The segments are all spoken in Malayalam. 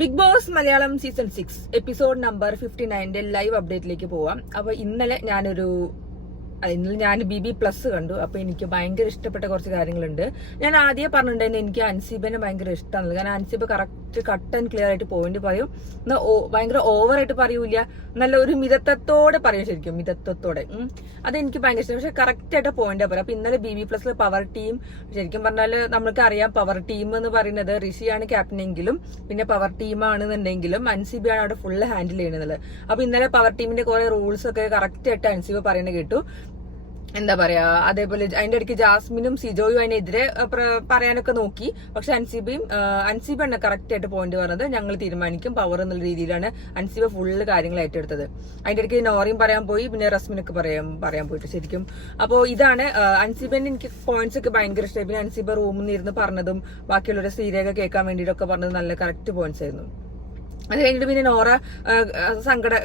Big boss Malayalam season 6 episode number 59 live അപ്ഡേറ്റിലേക്ക് പോവാം. അപ്പൊ ഇന്നലെ ഞാൻ BB+ കണ്ടു. അപ്പൊ എനിക്ക് ഭയങ്കര ഇഷ്ടപ്പെട്ട കുറച്ച് കാര്യങ്ങളുണ്ട്. ഞാൻ ആദ്യം പറഞ്ഞിട്ടുണ്ടായിരുന്നു എനിക്ക് അൻസിബനെ ഭയങ്കര ഇഷ്ടമാണ്. കാരണം Ansiba correct cut and clear ആയിട്ട് പോയിന്റ് പറയും, ഭയങ്കര ഓവറായിട്ട് പറയൂല, നല്ല ഒരു മിതത്വത്തോടെ പറയും, ശരിക്കും മിതത്വത്തോടെ. അതെനിക്ക് ഭയങ്കര ഇഷ്ടം. പക്ഷെ കറക്റ്റ് ആയിട്ട് പോയിന്റ് പറയും. അപ്പൊ ഇന്നലെ BB+ പവർ ടീം, ശരിക്കും പറഞ്ഞാൽ നമ്മൾക്ക് അറിയാം പവർ ടീം എന്ന് പറയുന്നത് ഋഷിയാണ് ക്യാപ്റ്റനെങ്കിലും പിന്നെ പവർ ടീമാണെന്നുണ്ടെങ്കിലും അൻസിബയാണ് അവിടെ ഫുള്ള് ഹാൻഡിൽ ചെയ്യുന്നത്. അപ്പൊ ഇന്നലെ പവർ ടീമിന്റെ കുറെ റൂൾസ് ഒക്കെ കറക്റ്റ് ആയിട്ട് അൻസിബ പറയുന്നത് കേട്ടു. എന്താ പറയാ, അതേപോലെ അതിന്റെ ഇടയ്ക്ക് ജാസ്മിനും സിജോയും അതിനെതിരെ പറയാനൊക്കെ നോക്കി. പക്ഷെ അൻസിബ ആണ് കറക്റ്റ് ആയിട്ട് പോയിന്റ് പറഞ്ഞത്. ഞങ്ങൾ തീരുമാനിക്കും പവർ എന്നുള്ള രീതിയിലാണ് അൻസിബ ഫുള്ള് കാര്യങ്ങൾ ഏറ്റെടുത്തത്. അതിന്റെ ഇടയ്ക്ക് നോറിയും പറയാൻ പോയി, പിന്നെ റസ്മിനൊക്കെ പറയാൻ പോയിട്ട് ശരിക്കും. അപ്പോ ഇതാണ് അൻസിബന്റെ എനിക്ക് പോയിന്റ്സ് ഒക്കെ ഭയങ്കര ഇഷ്ടമായി. പിന്നെ അൻസിബ റൂമിൽ നിന്ന് ഇരുന്ന് പറഞ്ഞതും ബാക്കിയുള്ളവരുടെ സീരിയൊക്കെ കേൾക്കാൻ വേണ്ടിയിട്ടൊക്കെ പറഞ്ഞത് നല്ല കറക്റ്റ് പോയിന്റ്സ് ആയിരുന്നു. അത് കഴിഞ്ഞിട്ട് പിന്നെ നോറ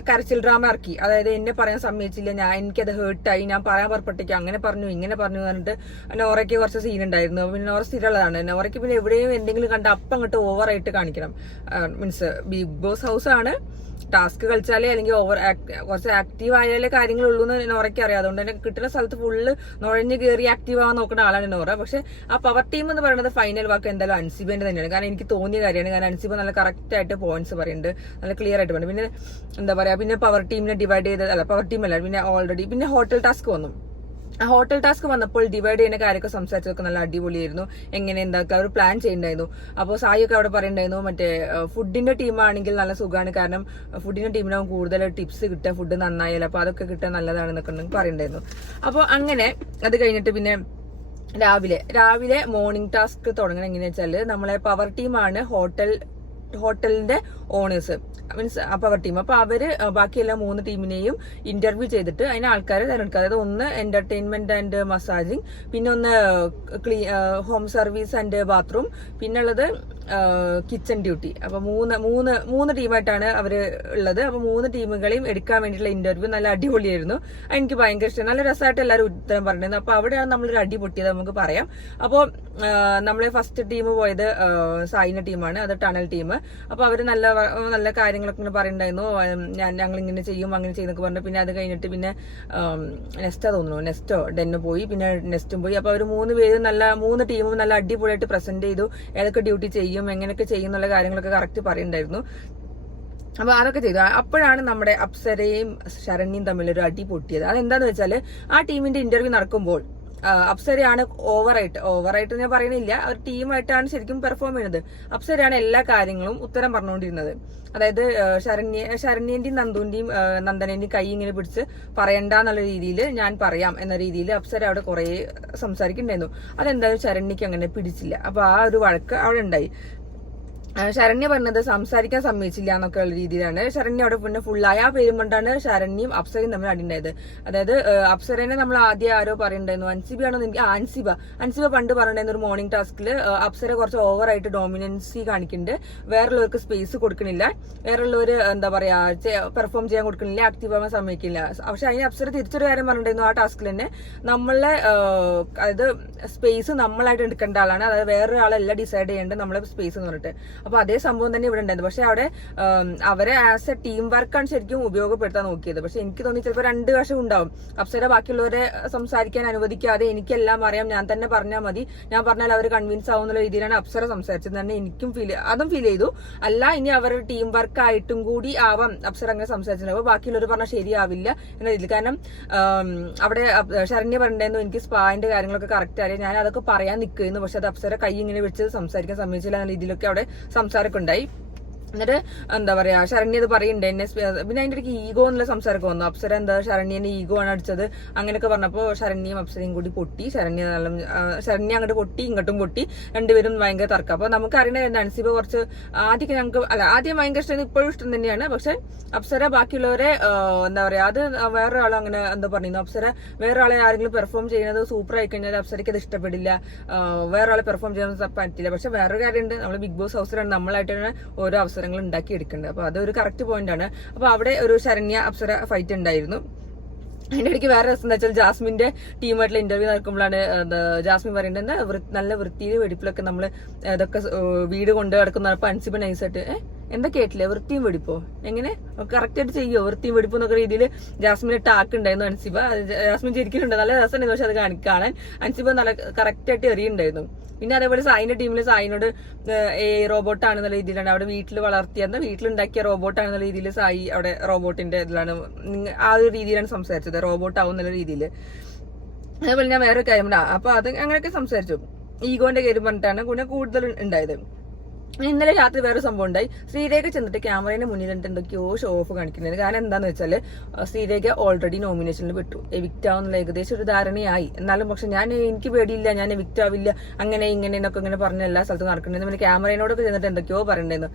കരച്ചിൽ ഡ്രാമ ഇറക്കി. അതായത് എന്നെ പറയാൻ സമ്മതിച്ചില്ല, എനിക്കത് ഹേർട്ടായി, ഞാൻ പറയാൻ പുറപ്പെട്ടേക്ക്, അങ്ങനെ പറഞ്ഞു ഇങ്ങനെ പറഞ്ഞു പറഞ്ഞിട്ട് നോറയ്ക്ക് കുറച്ച് സീൻ ഉണ്ടായിരുന്നു. പിന്നെ നോറ സ്ഥിരമുള്ളതാണ്. നോറയ്ക്ക് പിന്നെ എവിടെയും എന്തെങ്കിലും കണ്ട അപ്പം അങ്ങോട്ട് ഓവറായിട്ട് കാണിക്കണം. മീൻസ് ബിഗ് ബോസ് ഹൗസ് ആണ്, ടാസ്ക് കളിച്ചാലേ അല്ലെങ്കിൽ കുറച്ച് ആക്റ്റീവ് ആയാലേ കാര്യങ്ങളുള്ളൂ എന്ന് നോറയ്ക്ക് അറിയാം. അതുകൊണ്ട് തന്നെ കിട്ടുന്ന സ്ഥലത്ത് ഫുള്ള് നുഴഞ്ഞു കയറി ആക്റ്റീവ് ആവാൻ നോക്കുന്ന ആളാണ് നോറ. പക്ഷെ ആ പവർ ടീം എന്ന് പറയുന്നത് ഫൈനൽ വാക്ക് എന്തായാലും അൻസിബന്റെ തന്നെയാണ്. കാരണം എനിക്ക് തോന്നിയ കാര്യമാണ്. കാരണം അൻസിബ നല്ല കറക്റ്റ് ആയിട്ട് പോയിന്റ്സ് പറയുന്നുണ്ട്, നല്ല ക്ലിയർ ആയിട്ട് പറയുന്നത്. പിന്നെ എന്താ പറയാ, പിന്നെ പവർ ടീമിനെ ഡിവൈഡ് ചെയ്ത്, അല്ല പവർ ടീം അല്ല, പിന്നെ ഓൾറെഡി പിന്നെ ഹോട്ടൽ ടാസ്ക് വന്നു. ഹോട്ടൽ ടാസ്ക് വന്നപ്പോൾ ഡിവൈഡ് ചെയ്യുന്ന കാര്യമൊക്കെ സംസാരിച്ചതൊക്കെ നല്ല അടിപൊളിയായിരുന്നു. എങ്ങനെ എന്താക്കുക അവർ പ്ലാൻ ചെയ്യുന്നുണ്ടായിരുന്നു. അപ്പോൾ സായിയൊക്കെ അവിടെ പറയുന്നുണ്ടായിരുന്നു മറ്റേ ഫുഡിന്റെ ടീമാണെങ്കിൽ നല്ല സുഖമാണ്, കാരണം ഫുഡിന്റെ ടീമിനാവും കൂടുതൽ ടിപ്സ് കിട്ടുക, ഫുഡ് നന്നായാലും അപ്പൊ അതൊക്കെ കിട്ടാൻ നല്ലതാണെന്നൊക്കെ പറയുന്നുണ്ടായിരുന്നു. അപ്പോൾ അങ്ങനെ അത് കഴിഞ്ഞിട്ട് പിന്നെ രാവിലെ മോർണിംഗ് ടാസ്ക് തുടങ്ങണം. എങ്ങനെയാ വെച്ചാല് നമ്മളെ പവർ ടീമാണ് ഹോട്ടലിന്റെ ഓണേഴ്സ്, മീൻസ് പവർ ടീം. അപ്പൊ അവര് ബാക്കിയെല്ലാ 3 ടീമിനെയും ഇന്റർവ്യൂ ചെയ്തിട്ട് അതിന് ആൾക്കാരെ തിരഞ്ഞെടുക്കുക. അതായത് ഒന്ന് എന്റർടൈൻമെന്റ് ആൻഡ് മസാജിങ്, പിന്നെ ഒന്ന് ഹോം സർവീസ് ആൻഡ് ബാത്റൂം, പിന്നെ ഉള്ളത് കിച്ചൺ ഡ്യൂട്ടി. അപ്പൊ മൂന്ന് ടീമായിട്ടാണ് അവര് ഉള്ളത്. അപ്പൊ 3 ടീമുകളെയും എടുക്കാൻ വേണ്ടിയിട്ടുള്ള ഇന്റർവ്യൂ നല്ല അടിപൊളിയായിരുന്നു. എനിക്ക് ഭയങ്കര ഇഷ്ടം. നല്ല രസമായിട്ട് എല്ലാവരും ഉത്തരം പറഞ്ഞിരുന്നു. അപ്പൊ അവിടെയാണ് നമ്മളൊരു അടി പൊട്ടിയത് നമുക്ക് പറയാം. അപ്പോൾ നമ്മളെ ഫസ്റ്റ് ടീം പോയത് സായിന്റെ ടീമാണ്, അത് ടണൽ ടീം. അപ്പൊ അവര് നല്ല കാര്യങ്ങളൊക്കെ ഇങ്ങനെ പറയുന്നുണ്ടായിരുന്നു. ഞങ്ങൾ ഇങ്ങനെ ചെയ്യും അങ്ങനെ ചെയ്യുന്നൊക്കെ പറഞ്ഞു. പിന്നെ അത് കഴിഞ്ഞിട്ട് പിന്നെ നെസ്റ്റോ ഡെന്ന് പോയി, പിന്നെ നെസ്റ്റും പോയി. അപ്പൊ അവര് 3 പേരും 3 ടീമും നല്ല അടിപൊളിയായിട്ട് പ്രസന്റ് ചെയ്തു. ഏതൊക്കെ ഡ്യൂട്ടി ചെയ്യും, എങ്ങനെയൊക്കെ ചെയ്യും എന്നുള്ള കാര്യങ്ങളൊക്കെ കറക്റ്റ് പറയുന്നുണ്ടായിരുന്നു. അപ്പൊ അതൊക്കെ ചെയ്തു. അപ്പോഴാണ് നമ്മുടെ അപ്സരയും ശരണ്യയും തമ്മിലൊരു അടി പൊട്ടിയത്. അതെന്താന്ന് വെച്ചാല് ആ ടീമിന്റെ ഇന്റർവ്യൂ നടക്കുമ്പോൾ അപ്സരയാണ് ഓവറായിട്ട് ഞാൻ പറയണില്ല, ഒരു ടീമായിട്ടാണ് ശരിക്കും പെർഫോം ചെയ്യുന്നത്. അപ്സരയാണ് എല്ലാ കാര്യങ്ങളും ഉത്തരം പറഞ്ഞുകൊണ്ടിരുന്നത്. അതായത് ശരണ്യന്റെയും നന്ദനന്റെയും കൈ ഇങ്ങനെ പിടിച്ച് പറയണ്ടെന്നുള്ള രീതിയിൽ ഞാൻ പറയാം എന്ന രീതിയിൽ അപ്സര അവിടെ കുറെ സംസാരിക്കുന്നുണ്ടായിരുന്നു. അതെന്തായാലും ശരണ്യക്ക് അങ്ങനെ പിടിച്ചില്ല. അപ്പൊ ആ ഒരു വഴക്ക് അവിടെ ഉണ്ടായി. ശരണ്യ പറഞ്ഞത് സംസാരിക്കാൻ സമ്മതിച്ചില്ല എന്നൊക്കെ ഉള്ള രീതിയിലാണ് ശരണ്യ അവിടെ പിന്നെ ഫുള്ളായ ആ പേരും കൊണ്ടാണ് ശരണ്യയും അപ്സരയും തമ്മിൽ അടിണ്ടായത്. അതായത് അപ്സരനെ നമ്മൾ ആദ്യം ആരോ പറയുന്നുണ്ടായിരുന്നു, അൻസിബയാണെന്ന് എനിക്ക് അൻസിബ പണ്ട് പറഞ്ഞിട്ടുണ്ടായിരുന്നു ഒരു മോർണിംഗ് ടാസ്കിൽ അപ്സര കുറച്ച് ഓവറായിട്ട് ഡോമിനൻസി കാണിക്കുന്നുണ്ട്, വേറുള്ളവർക്ക് സ്പേസ് കൊടുക്കണില്ല, വേറുള്ളവര് എന്താ പറയാ പെർഫോം ചെയ്യാൻ കൊടുക്കണില്ല, ആക്റ്റീവ് ആവാൻ സമ്മതിക്കില്ല. പക്ഷെ അതിന് അപ്സര തിരിച്ചൊരു കാര്യം പറഞ്ഞിട്ടുണ്ടായിരുന്നു ആ ടാസ്കിൽ തന്നെ, നമ്മളെ അതായത് സ്പേസ് നമ്മളായിട്ട് എടുക്കേണ്ട ആളാണ്, അതായത് വേറൊരാളല്ല ഡിസൈഡ് ചെയ്യേണ്ടത് നമ്മളെ സ്പേസ് എന്ന് പറഞ്ഞിട്ട്. അപ്പൊ അതേ സംഭവം തന്നെ ഇവിടെ ഉണ്ടായിരുന്നു. പക്ഷെ അവിടെ അവരെ ആസ് എ ടീം വർക്കാണ് ശരിക്കും ഉപയോഗപ്പെടുത്താൻ നോക്കിയത്. പക്ഷെ എനിക്ക് തോന്നി ചിലപ്പോൾ 2 വശം ഉണ്ടാവും. അപ്സര ബാക്കിയുള്ളവരെ സംസാരിക്കാൻ അനുവദിക്കാതെ എനിക്കെല്ലാം അറിയാം, ഞാൻ തന്നെ പറഞ്ഞാൽ മതി, ഞാൻ പറഞ്ഞാൽ അവർ കൺവിൻസ് ആവുന്ന രീതിയിലാണ് അപ്സര സംസാരിച്ചത്. തന്നെ എനിക്കും അതും ഫീൽ ചെയ്തു. അല്ല ഇനി അവരുടെ ടീം വർക്ക് ആയിട്ടും കൂടി ആവാം അപ്സര അങ്ങനെ സംസാരിച്ചിട്ടുണ്ടാവും, ബാക്കിയുള്ളവർ പറഞ്ഞാൽ ശരിയാവില്ല എന്ന രീതിയിൽ. കാരണം അവിടെ ശരണ്യ പറഞ്ഞിട്ടുണ്ടായിരുന്നു എനിക്ക് സ്പാന്റെ കാര്യങ്ങളൊക്കെ കറക്റ്റ് അറിയാം, ഞാൻ അതൊക്കെ പറയാൻ നിൽക്കുന്നു, പക്ഷെ അത് അപ്സര കൈ ഇങ്ങനെ വെച്ച് സംസാരിക്കാൻ സമ്മതിച്ചില്ല എന്ന രീതിയിലൊക്കെ അവിടെ സംസാരമൊക്കെ ഉണ്ടായി. എന്നിട്ട് എന്താ പറയാ ശരണ്യ ഇത് പറയുന്നുണ്ട് എന്നെ, പിന്നെ അതിന്റെ ഇടയ്ക്ക് ഈഗോ എന്നുള്ള സംസാരമൊക്കെ വന്നു. അപ്സര എന്താ ശരണ്യന്റെ ഈഗോ ആണ് അടിച്ചത് അങ്ങനെയൊക്കെ പറഞ്ഞപ്പോ ശരണ്യയും അപ്സരയും കൂടി പൊട്ടി. ശരണ്യ അങ്ങോട്ട് പൊട്ടി, ഇങ്ങോട്ടും പൊട്ടി, രണ്ടുപേരും ഭയങ്കര തർക്കം. അപ്പൊ നമുക്ക് അറിയണ അൻസിബ കുറച്ച് ആദ്യം ഭയങ്കര ഇഷ്ടം, ഇപ്പോഴും ഇഷ്ടം തന്നെയാണ്. പക്ഷെ അപ്സര ബാക്കിയുള്ളവരെ എന്താ പറയാ അത് വേറൊരാളും അങ്ങനെ എന്താ പറയുന്നു, അപ്സര വേറൊരാളെ ആരെങ്കിലും പെർഫോം ചെയ്യുന്നത് സൂപ്പർ ആയി കഴിഞ്ഞാൽ അപ്സരയ്ക്ക് അത് ഇഷ്ടപ്പെടില്ല, വേറൊരാളെ പെർഫോം ചെയ്യാൻ പറ്റില്ല. പക്ഷെ വേറൊരു കാര്യമുണ്ട്, നമ്മൾ ബിഗ് ബോസ് ഹൗസിലാണ് നമ്മളായിട്ടാണ് ഓരോ അവസരങ്ങൾ ഉണ്ടാക്കി എടുക്കേണ്ടത്. അപ്പൊ അതൊരു കറക്റ്റ് പോയിന്റ് ആണ്. അപ്പൊ അവിടെ ഒരു ശരണ്യ അപ്സര ഫൈറ്റ് ഉണ്ടായിരുന്നു. അതിന്റെ ഇടയ്ക്ക് വേറെ രസം എന്താ വെച്ചാൽ ജാസ്മിന്റെ ടീമായിട്ടുള്ള ഇന്റർവ്യൂ നടക്കുമ്പോഴാണ് ജാസ്മിൻ പറയുന്നത് നല്ല വൃത്തിയിൽ വെടിപ്പിലൊക്കെ നമ്മള് ഇതൊക്കെ വീട് കൊണ്ട് കിടക്കുന്ന അൻസിബ നൈസായിട്ട് എന്താ കേട്ടില്ലേ, വൃത്തിയും വെടിപ്പോ എങ്ങനെ കറക്റ്റ് ആയിട്ട് ചെയ്യോ വൃത്തിയും വെടിപ്പോ എന്നൊക്കെ രീതിയിൽ ജാസ്മിന് ടാക്ക് ഉണ്ടായിരുന്നു അൻസിബ. ജാസ്മിൻ ചിരിക്കുന്നുണ്ട്, നല്ല രസമുണ്ടായിരുന്നു. പക്ഷെ അത് കാണാൻ അൻസിബ നല്ല കറക്റ്റ് ആയിട്ട് എറിയുണ്ടായിരുന്നു. പിന്നെ അതേപോലെ സായിന്റെ ടീമിൽ സായിനോട് റോബോട്ടാണെന്നുള്ള രീതിയിലാണ് അവിടെ വീട്ടിൽ വളർത്തിയെന്ന വീട്ടിലുണ്ടാക്കിയ റോബോട്ടാണെന്നുള്ള രീതിയിൽ സായി അവിടെ റോബോട്ടിന്റെ ഇതിലാണ് ആ ഒരു രീതിയിലാണ് സംസാരിച്ചത്, റോബോട്ട് ആവും എന്നുള്ള രീതിയിൽ. അതേപോലെ ഞാൻ വേറൊരു കാര്യം അപ്പൊ അത് അങ്ങനെയൊക്കെ സംസാരിച്ചു. ഈഗോന്റെ കാര്യം പറഞ്ഞിട്ടാണ് കൂടുതൽ ഉണ്ടായത്. ഇന്നലെ രാത്രി വേറെ സംഭവം ഉണ്ടായി. ശ്രീരേഖ ചെന്നിട്ട് ക്യാമറയുടെ മുന്നിൽ എന്തൊക്കെയോ ഷോ ഓഫ് കാണിക്കുന്നത്. കാരണം എന്താന്ന് വെച്ചാല് ശ്രീരേഖ ഓൾറെഡി നോമിനേഷനിൽ വിട്ടു, എവിക്റ്റ് ആവുന്നുള്ള ഏകദേശം ഒരു ധാരണയായി. എന്നാലും പക്ഷെ എനിക്ക് പേടിയില്ല, ഞാൻ എവിക്റ്റ് ആവില്ല, അങ്ങനെ ഇങ്ങനെ എന്നൊക്കെ ഇങ്ങനെ പറഞ്ഞ എല്ലാ സ്ഥലത്തും നടക്കണ്ടെന്ന്. പിന്നെ ക്യാമറയോടൊക്കെ ചെന്നിട്ട് എന്തൊക്കെയോ പറയണ്ടെന്ന്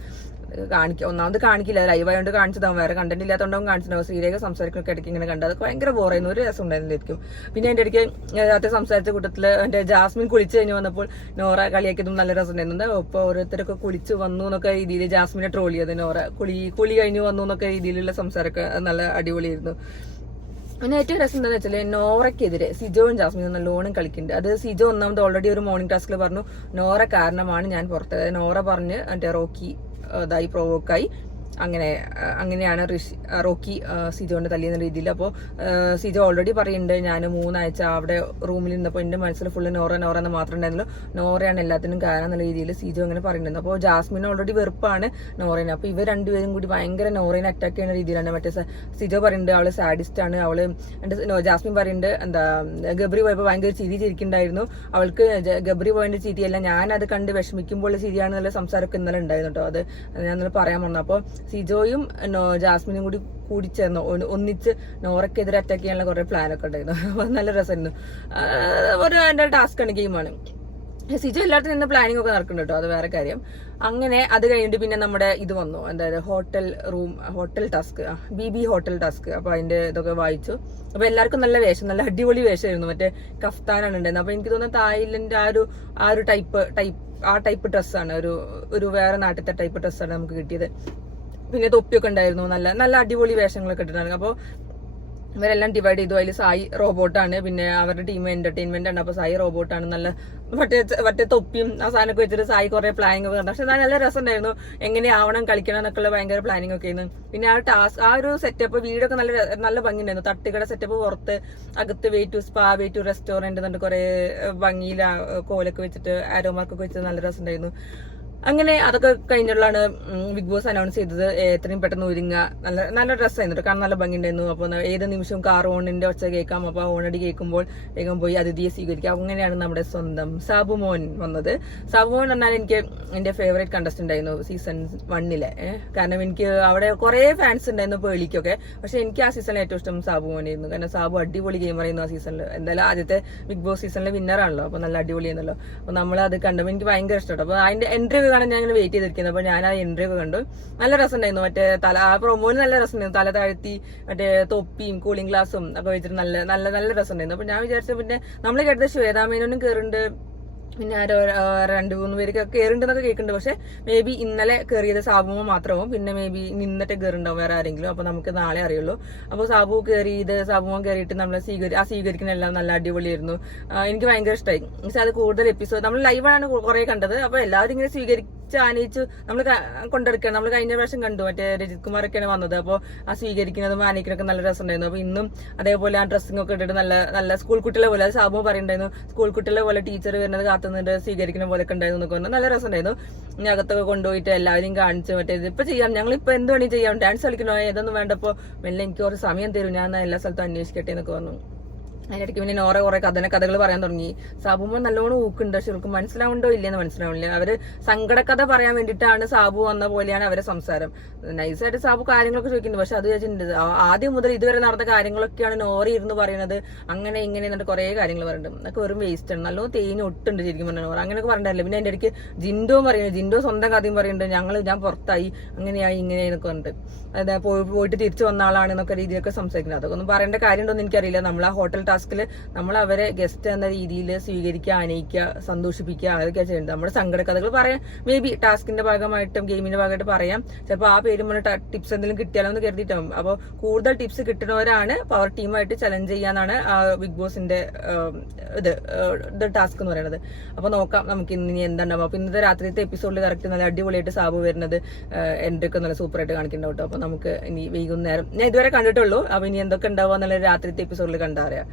ഒന്നാമത് കാണിക്കില്ല, ലൈവായോണ്ട് കാണിച്ചതാവും, വേറെ കണ്ടന്റ് ഇല്ലാത്തതുകൊണ്ടാവും കാണിച്ചിട്ടുണ്ടാവും. ശ്രീരേഖ സംസാരിക്കുന്നൊക്കെ ഇടയ്ക്ക് ഇങ്ങനെ കണ്ടത് ഭയങ്കര ബോറായിരുന്നു, ഒരു രസം ഉണ്ടായിരുന്നില്ലായിരിക്കും. പിന്നെ എന്റെ ഇടയ്ക്ക് രാത്രി സംസാരിച്ച കൂട്ടത്തില് എന്റെ ജാസ്മിൻ കുളിച്ച് കഴിഞ്ഞ് വന്നപ്പോൾ നോറ കളിയാക്കിയതും നല്ല രസം ഉണ്ടായിരുന്നു. ഇപ്പൊ ഓരോരുത്തരൊക്കെ കുളിച്ച് വന്നു എന്നൊക്കെ രീതിയിൽ ജാസ്മിനെ ട്രോൾ ചെയ്തത്, നോറ കുളി കഴിഞ്ഞ് വന്നു എന്നൊക്കെ രീതിയിലുള്ള സംസാരമൊക്കെ നല്ല അടിപൊളിയായിരുന്നു. പിന്നെ ഏറ്റവും രസം എന്താണെന്ന് വെച്ചാൽ നോറയ്ക്കെതിരെ സിജോയും ജാസ്മിനും നല്ലോണം കളിക്കുന്നുണ്ട്. അത് സിജോ ഒന്നാമത് ഓൾറെഡി ഒരു മോർണിംഗ് ടാസ്കിൽ പറഞ്ഞു, നോറ കാരണമാണ് ഞാൻ പുറത്ത്, നോറ പറഞ്ഞ് എന്റെ റോക്കി ഇതായി പ്രൊവോക്കായി, അങ്ങനെയാണ് റോക്കി സിജോന്റെ തല്ലിയെന്ന രീതിയിൽ. അപ്പോൾ സിജോ ഓൾറെഡി പറയുന്നുണ്ട്, ഞാൻ 3 ആഴ്ച അവിടെ റൂമിൽ നിന്നപ്പോൾ എന്റെ മനസ്സിൽ ഫുള്ള് നോറ എന്ന് മാത്രം ഉണ്ടായിരുന്നല്ലോ, നോറയാണ് എല്ലാത്തിനും കാരണം എന്നുള്ള രീതിയിൽ സിജോ അങ്ങനെ പറയുന്നുണ്ട്. അപ്പോൾ ജാസ്മിന് ഓൾറെഡി വെറുപ്പാണ് നോറേനെ. അപ്പൊ ഇവർ രണ്ടുപേരും കൂടി ഭയങ്കര നോറേനെ അറ്റാക്ക് ചെയ്യുന്ന രീതിയിലാണ്. മറ്റേ സിജോ പറയുന്നുണ്ട് അവള് സാഡിസ്റ്റ് ആണ്, അവള് ജാസ്മിൻ പറയുന്നുണ്ട് എന്താ ഗബ്രി പോയപ്പോൾ ഭയങ്കര ചിരിക്കുന്നുണ്ടായിരുന്നു, അവൾക്ക് ഗബ്രി പോയതിന്റെ ചിരിയല്ല, ഞാൻ അത് കണ്ട് വിഷമിക്കുമ്പോൾ ചിരിയാണെന്നുള്ള സംസാരമൊക്കെ ഇന്നലെ ഉണ്ടായിരുന്നു കേട്ടോ. അത് ഞാൻ ഇന്നലെ പറയാൻ വന്നു. അപ്പോൾ സിജോയും ജാസ്മിനും കൂടി ചേർന്ന് ഒന്നിച്ച് നോറയ്ക്കെതിരെ അറ്റാക്ക് ചെയ്യാനുള്ള കുറെ പ്ലാനൊക്കെ ഉണ്ടായിരുന്നു. അപ്പൊ നല്ല രസമായിരുന്നു. ഒരു എന്റെ ടാസ്ക്കാണ്, ഗെയിമാണ്. സിജോ എല്ലായിടത്തും നിന്ന് പ്ലാനിങ് ഒക്കെ നടക്കുന്നുണ്ട് കേട്ടോ, അത് വേറെ കാര്യം. അങ്ങനെ അത് കഴിഞ്ഞിട്ട് പിന്നെ നമ്മുടെ ഇത് വന്നു, എന്തായത് ഹോട്ടൽ ടാസ്ക്, ബിബി ഹോട്ടൽ ടാസ്ക്. അപ്പൊ അതിന്റെ ഇതൊക്കെ വായിച്ചു. അപ്പൊ എല്ലാവർക്കും നല്ല വേഷം, നല്ല അടിപൊളി വേഷമായിരുന്നു. മറ്റേ കഫ്താനാണ് ഉണ്ടായിരുന്നത്. അപ്പൊ എനിക്ക് തോന്നുന്നത് തായ്ലൻഡ് ആ ഒരു ടൈപ്പ് ഡ്രസ്സാണ്, ഒരു വേറെ നാട്ടിലത്തെ ടൈപ്പ് ഡ്രസ്സാണ് നമുക്ക് കിട്ടിയത്. പിന്നെ തൊപ്പിയൊക്കെ ഉണ്ടായിരുന്നു, നല്ല അടിപൊളി വേഷങ്ങളൊക്കെ ഇട്ടിട്ടാണ്. അപ്പോൾ ഇവരെല്ലാം ഡിവൈഡ് ചെയ്തു. അതിൽ സായി റോബോട്ടാണ്, പിന്നെ അവരുടെ ടീം എന്റർടൈൻമെന്റ് ആണ്. അപ്പൊ സായി റോബോട്ടാണ്, നല്ല മറ്റേ തൊപ്പിയും ആ സാധനമൊക്കെ വെച്ചിട്ട് സായി കുറെ പ്ലാനിങ് ഒക്കെ കണ്ടു. പക്ഷെ നല്ല രസം ഉണ്ടായിരുന്നു, എങ്ങനെയാവണം കളിക്കണം എന്നൊക്കെയുള്ള ഭയങ്കര പ്ലാനിങ് ഒക്കെ ആയിരുന്നു. പിന്നെ ആ ഒരു സെറ്റപ്പ് വീടൊക്കെ നല്ല ഭംഗി ഉണ്ടായിരുന്നു. തട്ടുകട സെറ്റപ്പ്, പുറത്ത് അകത്ത് വെയിറ്റ് സ്പാ, വെയിറ്റ് റെസ്റ്റോറന്റ് എന്നിട്ട് കുറെ ഭംഗിയിൽ കോലൊക്കെ വെച്ചിട്ട് ആരോമാർക്കൊക്കെ വെച്ചിട്ട് നല്ല രസം ഉണ്ടായിരുന്നു. അങ്ങനെ അതൊക്കെ കഴിഞ്ഞിട്ടാണ് ബിഗ് ബോസ് അനൗൺസ് ചെയ്തത്. എത്രയും പെട്ടെന്ന് ഒരുങ്ങ, നല്ല ഡ്രസ്സായിരുന്നു, കാരണം നല്ല ഭംഗി ഉണ്ടായിരുന്നു. അപ്പൊ ഏത് നിമിഷവും കാർ ഓണിന്റെ ഒച്ച കേൾക്കാം. അപ്പൊ ഓണടി കേൾക്കുമ്പോൾ വേഗം പോയി അതിഥിയെ സ്വീകരിക്കാം. അങ്ങനെയാണ് നമ്മുടെ സ്വന്തം സാബുമോൻ വന്നത്. സാബുമോൻ പറഞ്ഞാൽ എനിക്ക് എന്റെ ഫേവറേറ്റ് കണ്ടസ്റ്റന്റ് ആയിരുന്നു സീസൺ 1-ലെ. കാരണം എനിക്ക് അവിടെ കുറെ ഫാൻസ് ഉണ്ടായിരുന്നു പേളിക്കൊക്കെ, പക്ഷെ എനിക്ക് ആ സീസണിൽ ഏറ്റവും ഇഷ്ടം സാബുമോനായിരുന്നു. കാരണം സാബു അടിപൊളി ഗെയിം പറയുന്നു ആ സീസണിൽ. എന്തായാലും ആദ്യത്തെ ബിഗ് ബോസ് സീസണിലെ വിന്നറാണല്ലോ, അപ്പൊ നല്ല അടിപൊളിയാണല്ലോ. അപ്പൊ നമ്മളത് കണ്ടപ്പോൾ എനിക്ക് ഭയങ്കര ഇഷ്ടപ്പെട്ടു. അപ്പൊ അതിന്റെ എൻട്രി കാണാൻ ഞാൻ ഇങ്ങനെ വെയിറ്റ് ചെയ്തിരിക്കുന്നത്. അപ്പൊ ഞാൻ ആ എൻട്രി ഒക്കെ കണ്ടു, നല്ല രസം ഉണ്ടായിരുന്നു. മറ്റേ ആ പ്രൊമോയിൽ നല്ല രസം ഉണ്ടായിരുന്നു, തല താഴ്ത്തി മറ്റേ തൊപ്പിയും കൂളിംഗ് ഗ്ലാസും ഒക്കെ വെച്ചിട്ട് നല്ല രസം ഉണ്ടായിരുന്നു. അപ്പൊ ഞാൻ വിചാരിച്ചു, പിന്നെ നമ്മൾ കേട്ടത് ശ്വേതാമേനോനും കയറുന്നുണ്ട്, പിന്നെ 2-3 പേരൊക്കെ കയറുണ്ടെന്നൊക്കെ കേൾക്കുന്നുണ്ട്. പക്ഷെ മേ ബി ഇന്നലെ കയറിയത് സാബുമോ മാത്രമാവും, പിന്നെ മേ ബി ഇന്നത്തെ കയറുണ്ടാവും വേറെ ആരെങ്കിലും. അപ്പൊ നമുക്ക് നാളെ അറിയുള്ളൂ. അപ്പൊ സാബുമോ കയറിയിട്ട് നമ്മളെ സ്വീകരിക്കുന്ന എല്ലാം നല്ല അടിപൊളിയായിരുന്നു. എനിക്ക് ഭയങ്കര ഇഷ്ടമായി. പക്ഷെ അത് കൂടുതൽ എപ്പിസോഡ് നമ്മൾ ലൈവാണ് കുറെ കണ്ടത്. അപ്പൊ എല്ലാവരും ഇങ്ങനെ ആനയിച്ചു നമ്മൾ കൊണ്ടെടുക്കണം. നമ്മൾ കഴിഞ്ഞ പ്രാവശ്യം കണ്ടു, മറ്റേ രജിത് കുമാറൊക്കെയാണ് വന്നത്. അപ്പോൾ ആ സ്വീകരിക്കുന്നതും ആനയിക്കുന്നതൊക്കെ നല്ല രസം ഉണ്ടായിരുന്നു. അപ്പൊ ഇന്നും അതേപോലെ ആ ഡ്രസ്സിംഗ് ഒക്കെ ഇട്ടിട്ട് നല്ല സ്കൂൾ കുട്ടികളെ പോലെ, അത് സാബു പറയുണ്ടായിരുന്നു, സ്കൂൾ കുട്ടികളെ പോലെ ടീച്ചർ വരുന്നത് കാത്തുനിന്നിട്ട് സ്വീകരിക്കുന്ന പോലെയൊക്കെ ഉണ്ടായിരുന്നു എന്നൊക്കെ പറഞ്ഞാൽ നല്ല രസം ഉണ്ടായിരുന്നു. ഇനി അകത്തൊക്കെ കൊണ്ടുപോയിട്ട് എല്ലാവരെയും കാണിച്ച് മറ്റേ ഇപ്പൊ ചെയ്യാം, ഞങ്ങളിപ്പോ എന്ത് വേണമെങ്കിൽ ചെയ്യാം, ഡാൻസ് കളിക്കണോ ഏതൊന്നും വേണ്ടപ്പോ മെല്ലെ എനിക്ക് കുറച്ച് സമയം തരും, ഞാൻ എല്ലാ സ്ഥലത്തും അന്വേഷിക്കട്ടെ എന്നൊക്കെ പറഞ്ഞു. അതിനിടയ്ക്ക് പിന്നെ നോറ കുറെ കഥകൾ പറയാൻ തുടങ്ങി. സാബുമോ നല്ലോണം ഊക്കുണ്ട്, പക്ഷെ ഇവർക്ക് മനസ്സിലാവുണ്ടോ ഇല്ലെന്ന് മനസ്സിലാവില്ല. അവര് സങ്കടക്കഥ പറയാൻ വേണ്ടിയിട്ടാണ് സാബു വന്ന പോലെയാണ് അവരെ സംസാരം. നൈസായിട്ട് സാബു കാര്യങ്ങളൊക്കെ ചോദിക്കുന്നുണ്ട്, പക്ഷെ അത് ചോദിച്ചിട്ടുണ്ട് ആദ്യം മുതൽ ഇതുവരെ നടന്ന കാര്യങ്ങളൊക്കെയാണ് നോറ ഇരുന്ന് പറയുന്നത്, അങ്ങനെ ഇങ്ങനെ എന്നിട്ട് കുറെ കാര്യങ്ങൾ പറയുന്നുണ്ട്. അതൊക്കെ വെറും വേസ്റ്റ് ആണ്, നല്ലോണം തേഞ്ഞ് ഒട്ടുണ്ട് ശരിക്കും പറഞ്ഞ നോറ. അങ്ങനെയൊക്കെ പറഞ്ഞിട്ടില്ല. പിന്നെ അതിന്റെ ഇടയ്ക്ക് ജിൻഡോ പറയുന്നത്, ജിൻഡോ സ്വന്തം കഥയും പറയുന്നുണ്ട്, ഞാൻ പുറത്തായി അങ്ങനെയായി ഇങ്ങനെയെന്നൊക്കെ പറഞ്ഞിട്ട്, അതായത് പോയിട്ട് തിരിച്ചു വന്ന ആളാണെന്നൊക്കെ രീതിയിലൊക്കെ സംസാരിക്കുന്നത്. അതൊക്കെ ഒന്നും പറയേണ്ട കാര്യമുണ്ടോന്ന് എനിക്കറിയില്ല. നമ്മൾ ആ ഹോട്ടൽ ടാസ്ക് ടാസ്കിൽ നമ്മൾ അവരെ ഗസ്റ്റ് എന്ന രീതിയിൽ സ്വീകരിക്കുക, ആനയിക്കുക, സന്തോഷിപ്പിക്കുക, അതൊക്കെയാണ് ചെയ്യേണ്ടത്. നമ്മുടെ സങ്കടകഥകൾ പറയാം, മേ ബി ടാസ്കിന്റെ ഭാഗമായിട്ടും ഗെയിമിന്റെ ഭാഗമായിട്ട് പറയാം. ചിലപ്പോൾ ആ പേര് മുന്നേ ടിപ്സ് എന്തെങ്കിലും കിട്ടിയാലോ എന്ന് കരുതിയിട്ടാവും. അപ്പോൾ കൂടുതൽ ടിപ്സ് കിട്ടുന്നവരാണ് പവർ ടീമായിട്ട് ചലഞ്ച് ചെയ്യാന്നാണ് ബിഗ് ബോസിന്റെ ഇത് ടാസ്ക് എന്ന് പറയുന്നത്. അപ്പൊ നോക്കാം നമുക്ക് ഇനി എന്താണ്ടാവും. അപ്പൊ ഇന്നത്തെ രാത്രിത്തെ എപ്പിസോഡിൽ കറക്റ്റ് നല്ല അടിപൊളിയായിട്ട് സാബു വരുന്നത് എൻ്റെ ഒക്കെ നല്ല സൂപ്പറായിട്ട് കാണിക്കുന്നുണ്ടാവും. അപ്പൊ നമുക്ക് ഇനി വൈകുന്നേരം ഞാൻ ഇതുവരെ കണ്ടിട്ടുള്ളൂ. അപ്പൊ ഇനി എന്തൊക്കെ ഉണ്ടാവുക എന്നുള്ള രാത്രിത്തെ എപ്പിസോഡിൽ കണ്ടറിയാം.